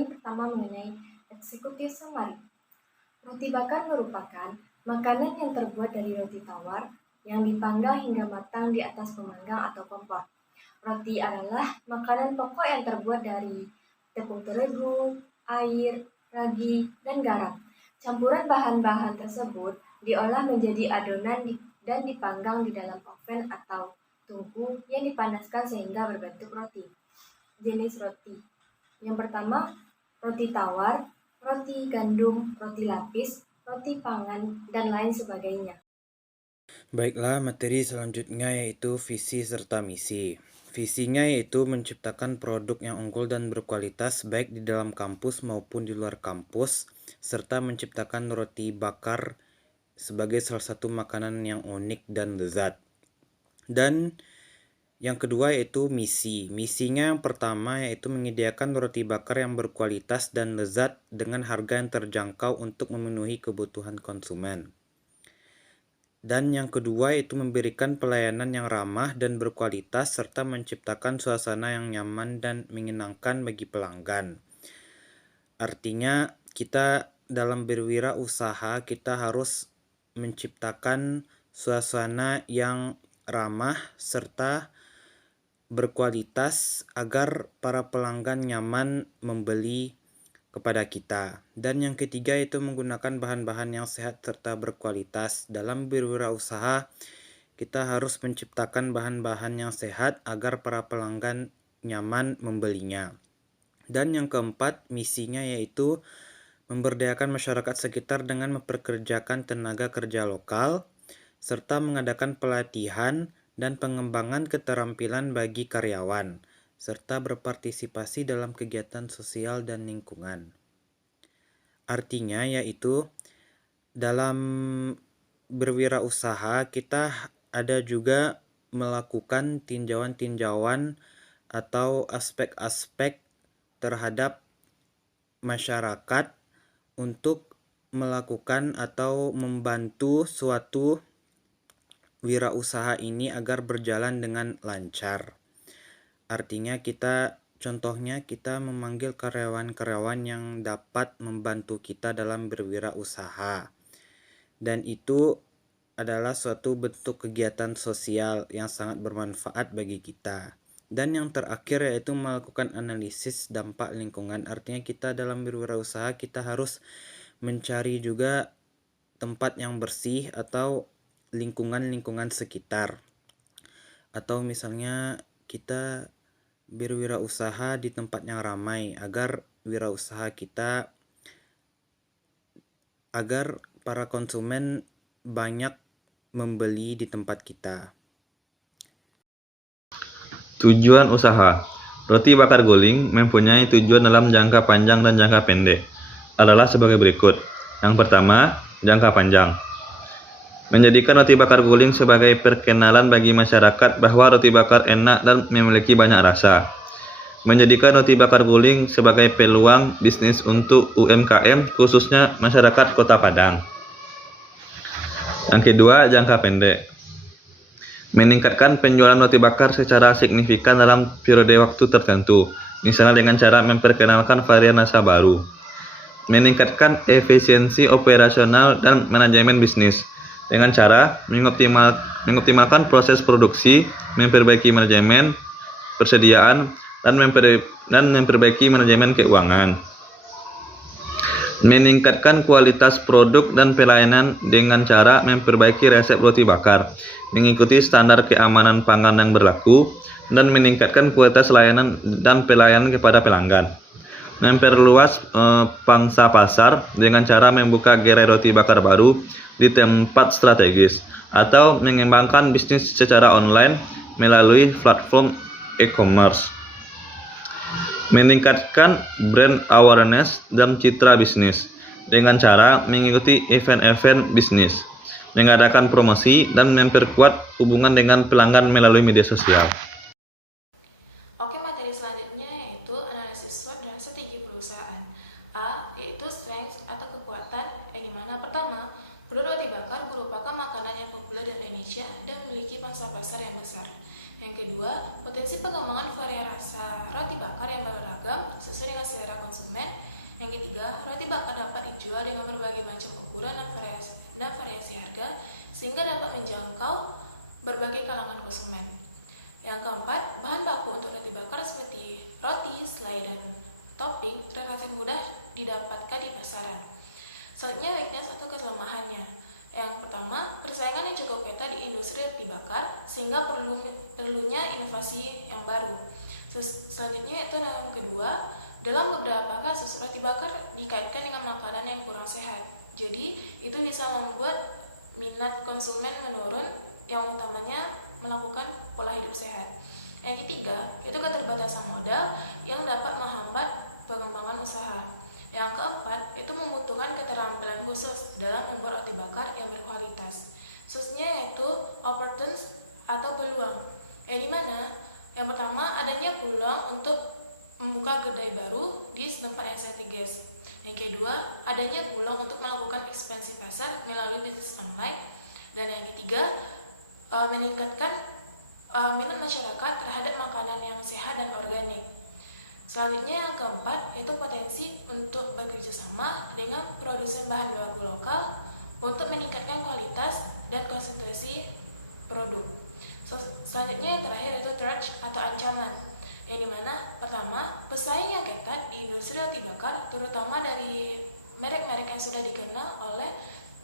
Poin pertama mengenai eksekutif summary. Roti bakar merupakan makanan yang terbuat dari roti tawar yang dipanggang hingga matang di atas pemanggang atau kompor. Roti adalah makanan pokok yang terbuat dari tepung terigu, air, ragi, dan garam. Campuran bahan-bahan tersebut diolah menjadi adonan dan dipanggang di dalam oven atau tungku yang dipanaskan sehingga berbentuk roti. Jenis roti. Yang pertama, roti tawar, roti gandum, roti lapis, roti pangan, dan lain sebagainya. Baiklah, materi selanjutnya yaitu visi serta misi. Visinya yaitu menciptakan produk yang unggul dan berkualitas baik di dalam kampus maupun di luar kampus, serta menciptakan roti bakar sebagai salah satu makanan yang unik dan lezat. Dan yang kedua yaitu misi. Misinya yang pertama yaitu menyediakan roti bakar yang berkualitas dan lezat dengan harga yang terjangkau untuk memenuhi kebutuhan konsumen. Dan yang kedua yaitu memberikan pelayanan yang ramah dan berkualitas serta menciptakan suasana yang nyaman dan menyenangkan bagi pelanggan. Artinya kita dalam berwirausaha kita harus menciptakan suasana yang ramah serta berkualitas agar para pelanggan nyaman membeli kepada kita. Dan yang ketiga itu menggunakan bahan-bahan yang sehat serta berkualitas. Dalam berwirausaha kita harus menciptakan bahan-bahan yang sehat agar para pelanggan nyaman membelinya. Dan yang keempat, misinya yaitu memberdayakan masyarakat sekitar dengan memperkerjakan tenaga kerja lokal serta mengadakan pelatihan dan pengembangan keterampilan bagi karyawan, serta berpartisipasi dalam kegiatan sosial dan lingkungan. Artinya yaitu dalam berwirausaha kita ada juga melakukan tinjauan-tinjauan atau aspek-aspek terhadap masyarakat untuk melakukan atau membantu suatu wirausaha ini agar berjalan dengan lancar. Artinya contohnya kita memanggil karyawan-karyawan yang dapat membantu kita dalam berwirausaha. Dan itu adalah suatu bentuk kegiatan sosial yang sangat bermanfaat bagi kita. Dan yang terakhir yaitu melakukan analisis dampak lingkungan. Artinya kita dalam berwirausaha kita harus mencari juga tempat yang bersih atau lingkungan-lingkungan sekitar. Atau misalnya kita berwirausaha di tempat yang ramai agar para konsumen banyak membeli di tempat kita. Tujuan usaha. Roti bakar guling mempunyai tujuan dalam jangka panjang dan jangka pendek adalah sebagai berikut. Yang pertama, jangka panjang. Menjadikan roti bakar guling sebagai perkenalan bagi masyarakat bahwa roti bakar enak dan memiliki banyak rasa. Menjadikan roti bakar guling sebagai peluang bisnis untuk UMKM khususnya masyarakat Kota Padang. Yang kedua, jangka pendek. Meningkatkan penjualan roti bakar secara signifikan dalam periode waktu tertentu, misalnya dengan cara memperkenalkan varian rasa baru. Meningkatkan efisiensi operasional dan manajemen bisnis dengan cara mengoptimalkan proses produksi, memperbaiki manajemen persediaan, dan memperbaiki manajemen keuangan. Meningkatkan kualitas produk dan pelayanan dengan cara memperbaiki resep roti bakar, mengikuti standar keamanan pangan yang berlaku, dan meningkatkan kualitas layanan dan pelayanan kepada pelanggan. Memperluas pangsa pasar dengan cara membuka gerai roti bakar baru di tempat strategis, atau mengembangkan bisnis secara online melalui platform e-commerce. Meningkatkan brand awareness dan citra bisnis dengan cara mengikuti event-event bisnis, mengadakan promosi, dan memperkuat hubungan dengan pelanggan melalui media sosial. Oke, materi selanjutnya yaitu analisis SWOT dan strategi perusahaan. A, yaitu strength atau kekuatan, yang dimana pertama, produk roti bakar merupakan makanan yang populer di Indonesia dan memiliki pangsa pasar yang besar. Yang kedua, potensi pengembangan varian rasa roti bakar yang beragam sesuai dengan selera konsumen didapatkan di pasaran. Selanjutnya weakness atau kelemahannya. Yang pertama, persaingan yang cukup ketat di industri roti bakar sehingga perlunya inovasi yang baru. Selanjutnya itu yang kedua, dalam beberapa kasus roti bakar dikaitkan dengan makanan yang kurang sehat. Jadi, itu bisa membuat minat konsumen menurun, yang utamanya melakukan pola hidup sehat. Yang ketiga, itu keterbatasan modal yang dapat menghambat pengembangan usaha. Yang keempat, itu membutuhkan keterampilan khusus dalam membuat roti bakar yang berkualitas. Khususnya yaitu opportunities atau peluang. Di mana? Yang pertama, adanya peluang untuk membuka kedai baru di tempat yang strategis. Yang kedua, adanya peluang untuk melakukan ekspansi pasar melalui bisnis online. Dan yang ketiga, meningkatkan minat masyarakat terhadap makanan yang sehat dan organik. Selanjutnya yang keempat, itu potensi untuk bekerja sama dengan produsen bahan baku lokal untuk meningkatkan kualitas dan konsentrasi produk. Selanjutnya yang terakhir itu threat atau ancaman, yang dimana pertama, pesaing yang ketat di industri roti bakar terutama dari merek-merek yang sudah dikenal oleh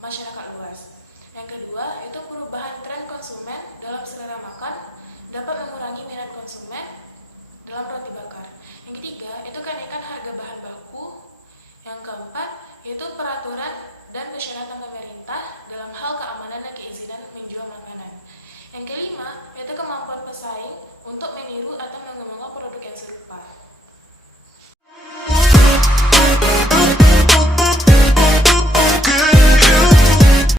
masyarakat luas. Yang kedua, itu perubahan tren konsumen dalam selera makan dapat mengurangi minat konsumen dalam roti bakar. Yang ketiga, itu kenaikan harga bahan baku. Yang keempat, itu peraturan dan persyaratan pemerintah dalam hal keamanan dan keizinan menjual makanan. Yang kelima, yaitu kemampuan pesaing untuk meniru